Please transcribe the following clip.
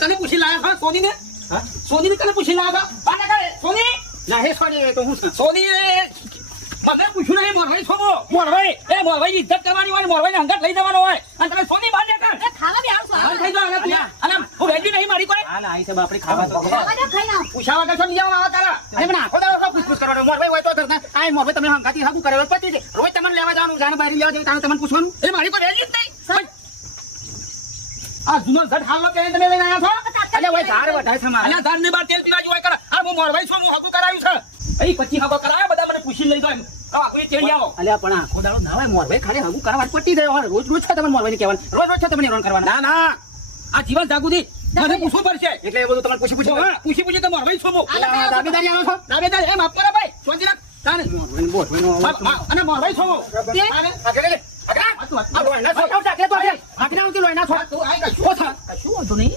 તને પૂછી લાયા હા સોની ને હા સોની ને તને પૂછી લાયા બાને કરે સોની ના હે સોની તો હું સોની મને પૂછ્યું નહીં મોરવાઈ છોમો મોરવાઈ એ મોરવાઈ ઇજ્જત કરવાની હોય મોરવાઈ ને અંગત લઈ જવાનો હોય અને તમે સોની બાને કર એ ખાવા બી આવશો હા થઈ જાવ અને હું વેજી નહીં મારી કોઈ હા આઈ છે બાપડી ખાવા તો ખાઈ ના પૂછાવા કે છો ની જાવ આવા તારા અરે મને આખો દાડો પૂછ કરવાનો મોરવાઈ હોય તો કરતા આઈ મોરવાઈ તમે હંગાતી હાકુ કરે પતી છે રોજ તમને લેવા જવાનું જાણ બહાર લેવા જવાનું તમને પૂછવાનું એ મારી કોઈ વેજી જ નહીં આ જુનો ઘટ હાલો કે તમે લઈને આયા છો અલે ઓય ધાર વઢાય છે મારા અલે ધાર ની બાર તેલ પીવા જોય કર આ હું મોરવાઈ છું હું હાકુ કરાવ્યું છે એ પછી હાકુ કરાયા બધા મને પૂછી લઈ જાય આ કોઈ તેડી આવો અલે પણ આખો દાડો ના હોય મોરવાઈ ખાલી હાકુ કરવા પટી જાય રોજ રોજ છે તમને મોરવાઈ ને કહેવાનું રોજ રોજ છે તમને હેરાન કરવાના ના ના આ જીવન જાગુદી મને પૂછવું પડશે એટલે એ બધું તમને પૂછી તો મોરવાઈ છો દાવેદારી આવો છો દાવેદાર એમ આપ કરે ભાઈ સોજી રાખ તાને મોરવાઈ બોટનો અને મોરવાઈ છો તે આગળ આ લોયના છો આકડા તો આગળ આકડા ઉતી લોયના છો તું આઈ કશું નહીં